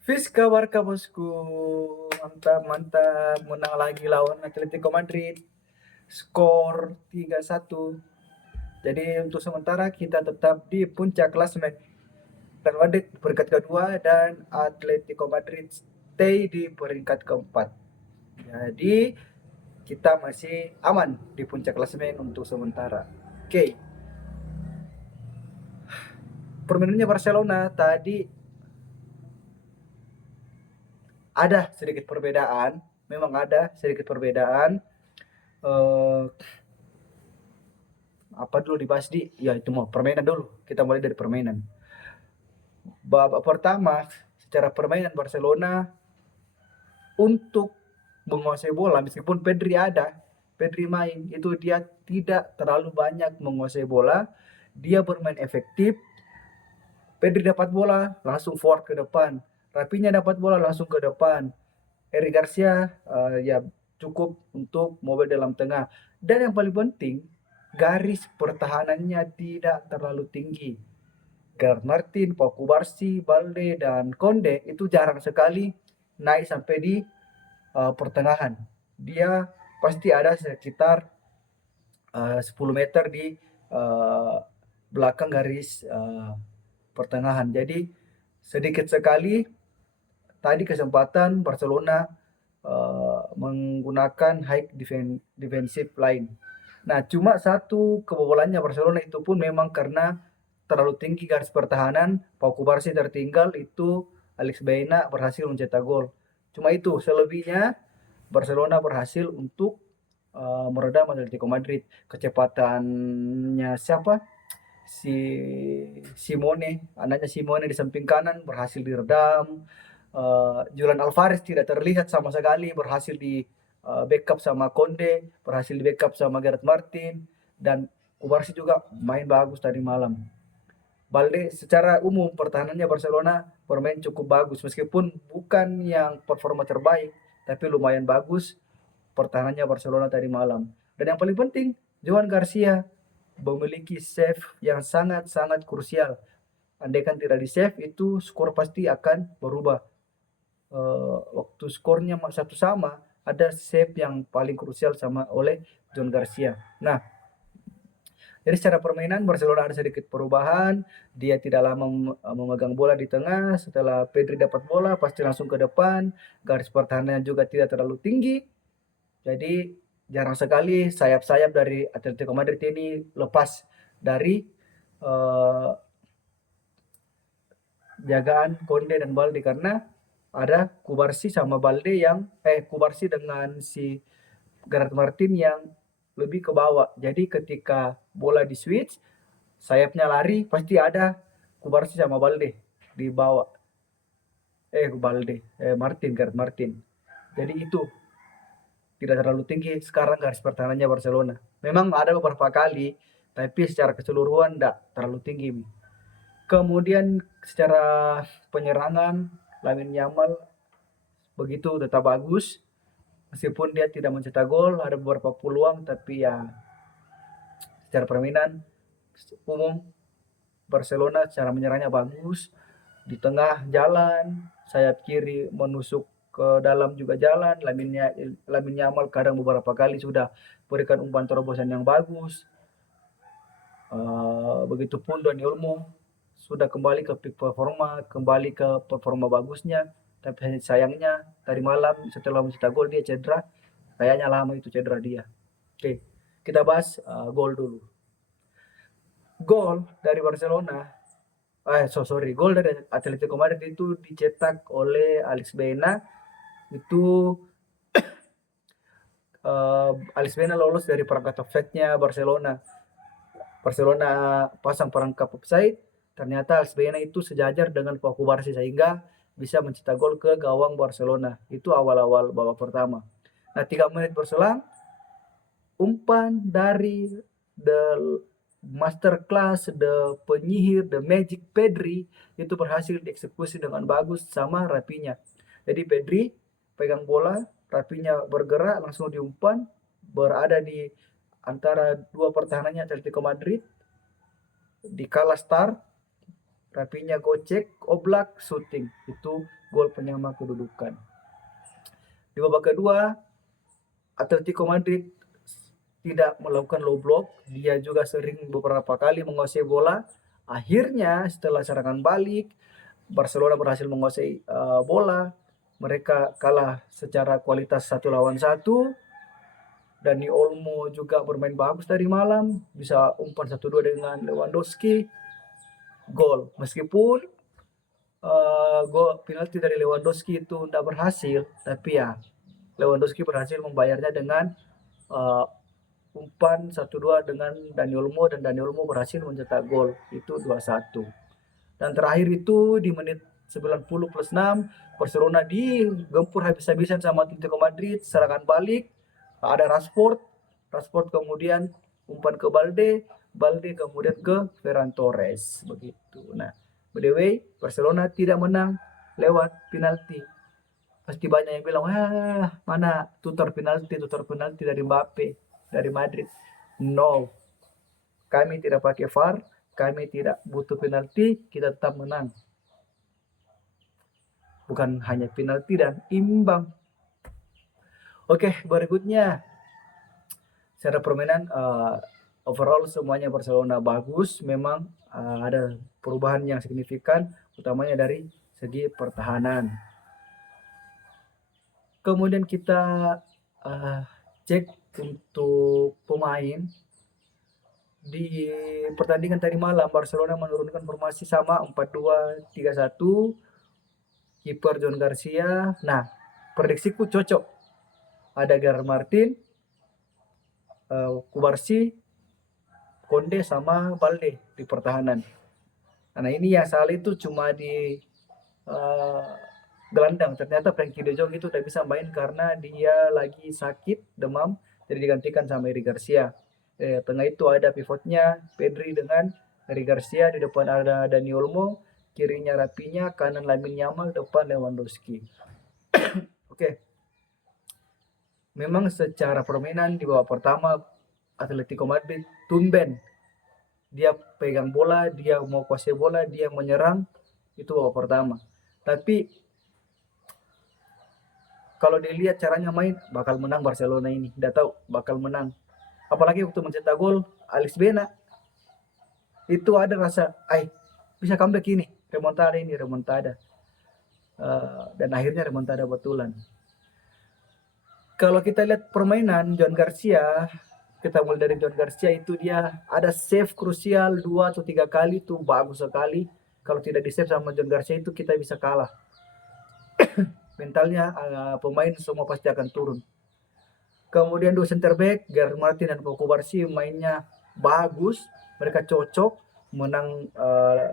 Fis kabar Kak bosku, mantap mantap, menang lagi lawan Atletico Madrid, skor 3-1. Jadi untuk sementara kita tetap di puncak klasemen. Real Madrid peringkat kedua dan Atletico Madrid stay di peringkat keempat. Jadi kita masih aman di puncak klasemen untuk sementara. Oke, permainannya Barcelona tadi ada sedikit perbedaan, memang ada sedikit perbedaan. Eh, apa dulu dibahas di ya itu mau permainan dulu, kita mulai dari permainan. Babak pertama secara permainan Barcelona untuk menguasai bola, meskipun Pedri main itu dia tidak terlalu banyak menguasai bola, dia bermain efektif. Pedri dapat bola langsung forward ke depan, Rapinya dapat bola langsung ke depan, Eric Garcia ya cukup untuk mobil dalam tengah. Dan yang paling penting, garis pertahanannya tidak terlalu tinggi. Gerard Martin, Pau Kubarsi, Balde, dan Konde itu jarang sekali naik sampai di pertengahan. Dia pasti ada sekitar 10 meter di uh, belakang garis pertengahan. Jadi sedikit sekali tadi kesempatan Barcelona menggunakan high defensive line. Nah, cuma satu kebobolannya Barcelona itu pun memang karena terlalu tinggi garis pertahanan, Pau Kubarsi tertinggal, itu Alex Baena berhasil mencetak gol. Cuma itu, selebihnya Barcelona berhasil untuk meredam Atletico Madrid. Kecepatannya siapa? Si Simone, anaknya Simone di samping kanan berhasil diredam. Julian Alvarez tidak terlihat sama sekali, berhasil di backup sama Conde, berhasil di backup sama Gerard Martin, dan Kubarsi juga main bagus tadi malam. Balde secara umum pertahanannya Barcelona bermain cukup bagus, meskipun bukan yang performa terbaik, tapi lumayan bagus pertahanannya Barcelona tadi malam. Dan yang paling penting, Joan Garcia memiliki save yang sangat-sangat krusial. Andaikan tidak di save, itu skor pasti akan berubah. Waktu skornya satu sama, ada save yang paling krusial sama oleh John Garcia. Nah, jadi secara permainan Barcelona ada sedikit perubahan. Dia tidak lama memegang bola di tengah. Setelah Pedri dapat bola, pasti langsung ke depan. Garis pertahanannya juga tidak terlalu tinggi. Jadi jarang sekali sayap-sayap dari Atletico Madrid ini lepas dari uh, jagaan Konde dan Balde, karena ada Kubarsi sama Balde yang Kubarsi dengan si Gerard Martin yang lebih ke bawah. Jadi ketika bola di switch, sayapnya lari, pasti ada Kubarsi sama Balde di bawah. Martin, Gerard Martin. Jadi itu tidak terlalu tinggi sekarang garis pertahanannya Barcelona. Memang ada beberapa kali, tapi secara keseluruhan tidak terlalu tinggi. Kemudian secara penyerangan, Lamine Yamal begitu tetap bagus. Meskipun dia tidak mencetak gol, ada beberapa peluang, tapi ya secara permainan umum Barcelona secara menyerangnya bagus. Di tengah jalan, sayap kiri menusuk ke dalam juga jalan. Lamine Yamal kadang beberapa kali sudah berikan umpan terobosan yang bagus. Begitupun Dani Olmo sudah kembali ke peak performa, kembali ke performa bagusnya. Tapi sayangnya tadi malam setelah mencetak gol dia cedera. Kayaknya lama itu cedera dia. Oke, kita bahas gol dulu. Gol dari Barcelona, gol dari Atletico Madrid itu dicetak oleh Alex Baena. Itu Alex Baena lolos dari perangkat offside-nya Barcelona. Barcelona pasang perangkap offside, ternyata Alex Baena itu sejajar dengan Pau Kubarsi sehingga bisa mencetak gol ke gawang Barcelona. Itu awal-awal babak pertama. Nah, 3 menit berselang, umpan dari the master class, the penyihir, the magic Pedri itu berhasil dieksekusi dengan bagus sama Rapinya. Jadi Pedri pegang bola, Rapinya bergerak langsung diumpan, berada di antara dua pertahanannya Atletico Madrid, di kala start, Rapinya gocek, Oblak shooting. Itu gol penyama kedudukan. Di babak kedua, Atletico Madrid tidak melakukan low block. Dia juga sering beberapa kali menguasai bola. Akhirnya setelah serangan balik, Barcelona berhasil menguasai bola. Mereka kalah secara kualitas 1 lawan 1. Dani Olmo juga bermain bagus tadi malam, bisa umpan 1-2 dengan Lewandowski, gol. Meskipun gol penalti dari Lewandowski itu tidak berhasil, tapi ya Lewandowski berhasil membayarnya dengan umpan 1-2 dengan Dani Olmo, dan Dani Olmo berhasil mencetak gol, itu 2-1. Dan terakhir itu di menit 90+6, Barcelona digempur habis-habisan sama Atletico Madrid, serangan balik, ada Rashford kemudian umpan ke Balde kemudian ke Ferran Torres, begitu. Nah, by the way, Barcelona tidak menang lewat penalti. Pasti banyak yang bilang, mana tutor penalti dari Mbappe, dari Madrid. No, kami tidak pakai VAR, kami tidak butuh penalti, kita tetap menang. Bukan hanya penalti dan imbang. Oke, berikutnya secara permainan overall semuanya Barcelona bagus. Memang ada perubahan yang signifikan, utamanya dari segi pertahanan. Kemudian kita cek untuk pemain. Di pertandingan tadi malam Barcelona menurunkan formasi sama 4-2-3-1. Kiper John Garcia. Nah, prediksiku cocok. Ada Gerard Martin, Kubarsi, Konde sama Balde di pertahanan. Nah, ini yang salah itu cuma di gelandang. Ternyata Frenkie de Jong itu tidak bisa main karena dia lagi sakit, demam, jadi digantikan sama Eric Garcia. Tengah itu ada pivotnya Pedri dengan Eric Garcia, di depan ada Dani Olmo, kirinya Rapinya, kanan Lamine Yamal, depan Lewandowski. Oke. Memang secara permainan di babak pertama Atletico Madrid tumben, dia pegang bola, dia mau kuasai bola, dia menyerang, itu babak pertama. Tapi kalau dilihat caranya main, bakal menang Barcelona ini. Udah tahu bakal menang. Apalagi waktu mencetak gol Alex Bena, itu ada rasa, bisa comeback ini, remontada. Dan akhirnya remontada betulan. Kalau kita lihat permainan John Garcia, kita mulai dari John Garcia, itu dia ada save krusial 2 atau 3 kali, itu bagus sekali. Kalau tidak di save sama John Garcia itu kita bisa kalah. Mentalnya pemain semua pasti akan turun. Kemudian dua center back, Gerard Martin dan Pau Kubarsi mainnya bagus. Mereka cocok, menang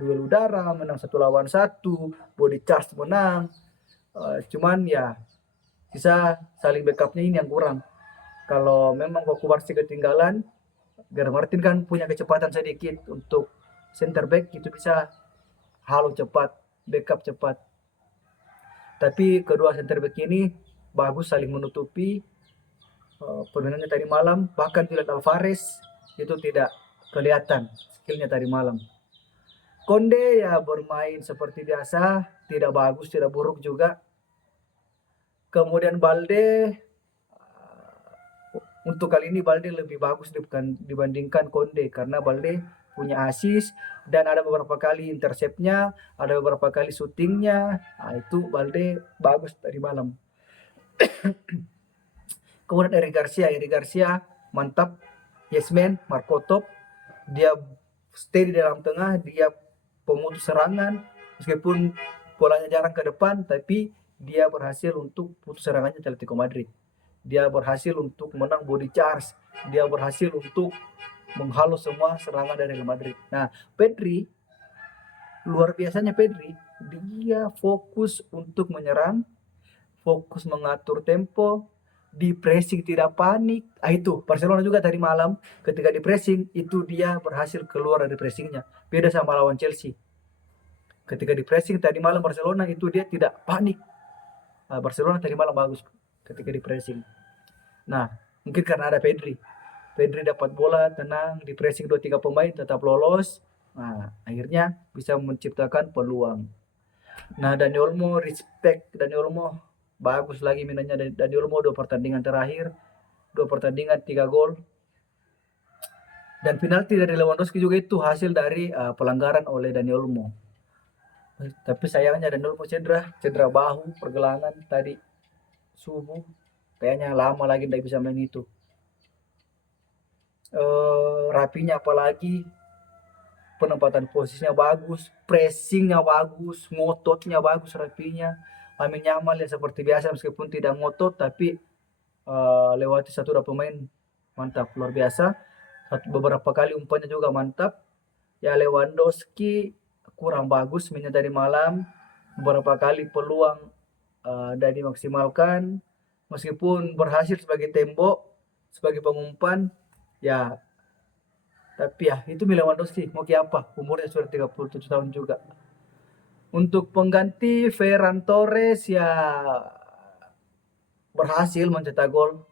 duel udara, menang 1 lawan 1, body charge menang. Cuman ya bisa saling backupnya ini yang kurang. Kalau memang Pau Kubarsi ketinggalan, Gerard Martin kan punya kecepatan sedikit untuk center back, itu bisa halo cepat, backup cepat. Tapi kedua center back ini bagus saling menutupi. Permainannya tadi malam, bahkan Julian Alvarez itu tidak kelihatan skillnya tadi malam. Konde ya bermain seperti biasa, tidak bagus, tidak buruk juga. Kemudian Balde, untuk kali ini Balde lebih bagus dibandingkan Konde, karena Balde punya assist dan ada beberapa kali interceptnya, ada beberapa kali shootingnya. Itu Balde bagus tadi malam. Kemudian Eric Garcia mantap, yes man, Marco Top, dia stay di dalam tengah, dia pemutus serangan, meskipun bolanya jarang ke depan, tapi dia berhasil untuk putus serangannya Atletico Madrid. Dia berhasil untuk menang body charge, dia berhasil untuk menghalau semua serangan dari Real Madrid. Nah, Pedri, luar biasanya Pedri, dia fokus untuk menyerang, fokus mengatur tempo, di pressing tidak panik. Itu Barcelona juga tadi malam ketika di pressing itu dia berhasil keluar dari pressingnya, beda sama lawan Chelsea. Ketika di pressing tadi malam Barcelona itu dia tidak panik. Barcelona tadi malam bagus ketika di pressing. Nah, mungkin karena ada Pedri dapat bola tenang, di pressing 2-3 pemain tetap lolos, Nah, akhirnya bisa menciptakan peluang. Nah, Dani Olmo, respect Dani Olmo. Bagus lagi mainannya Dani Olmo 2 pertandingan terakhir, 2 pertandingan 3 gol. Dan penalti dari Lewandowski juga itu hasil dari pelanggaran oleh Dani Olmo. Tapi sayangnya Dani Olmo cedera bahu, pergelangan tadi subuh. Kayaknya lama lagi tidak bisa main itu. Rapinya apalagi penempatan posisinya bagus, pressingnya bagus, ngototnya bagus Rapinya. Lamine Yamal ya seperti biasa meskipun tidak ngotot tapi lewati satu dua pemain mantap luar biasa. Beberapa kali umpannya juga mantap. Ya Lewandowski kurang bagus mainnya dari malam. Beberapa kali peluang dan dimaksimalkan meskipun berhasil sebagai tembok, sebagai pengumpan ya, tapi ya itu Lewandowski mau kayak apa, umurnya sudah 37 tahun juga. Untuk pengganti Ferran Torres ya berhasil mencetak gol,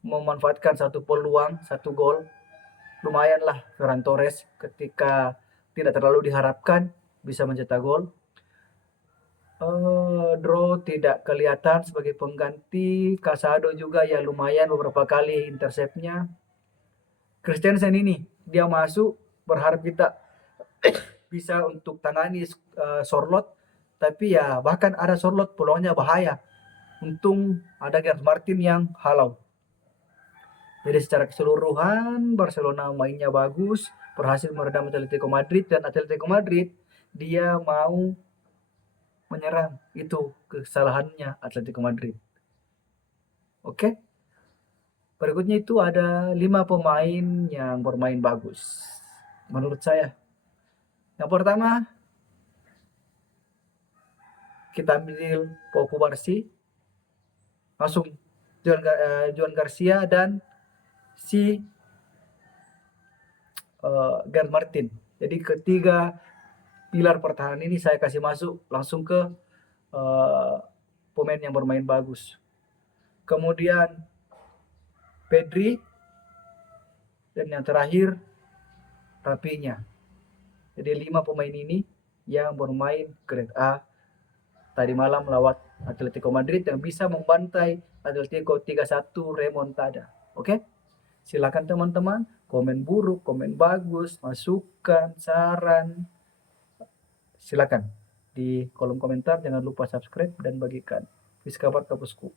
memanfaatkan satu peluang, satu gol. Lumayan lah Ferran Torres ketika tidak terlalu diharapkan bisa mencetak gol. Draw tidak kelihatan sebagai pengganti. Casado juga ya lumayan beberapa kali interceptnya. Christensen ini dia masuk berharap kita bisa untuk tangani Sorlot, tapi ya bahkan ada Sorlot peluangnya bahaya. Untung ada Gerard Martin yang halau. Jadi secara keseluruhan Barcelona mainnya bagus, berhasil meredam Atletico Madrid, dan Atletico Madrid dia mau menyerang, itu kesalahannya Atletico Madrid. Oke. Berikutnya itu ada 5 pemain yang bermain bagus menurut saya. Yang pertama kita ambil Pau Kubarsi, langsung Joan Garcia dan si Gerard Martin. Jadi ketiga pilar pertahanan ini saya kasih masuk langsung ke pemain yang bermain bagus. Kemudian Pedri, dan yang terakhir Rapinya. Jadi 5 pemain ini yang bermain grade A tadi malam lewat Atletico Madrid yang bisa membantai Atletico 3-1 remontada. Oke? Silakan teman-teman, komen buruk, komen bagus, masukan, saran, silakan di kolom komentar. Jangan lupa subscribe dan bagikan. Wis kabar kapusku.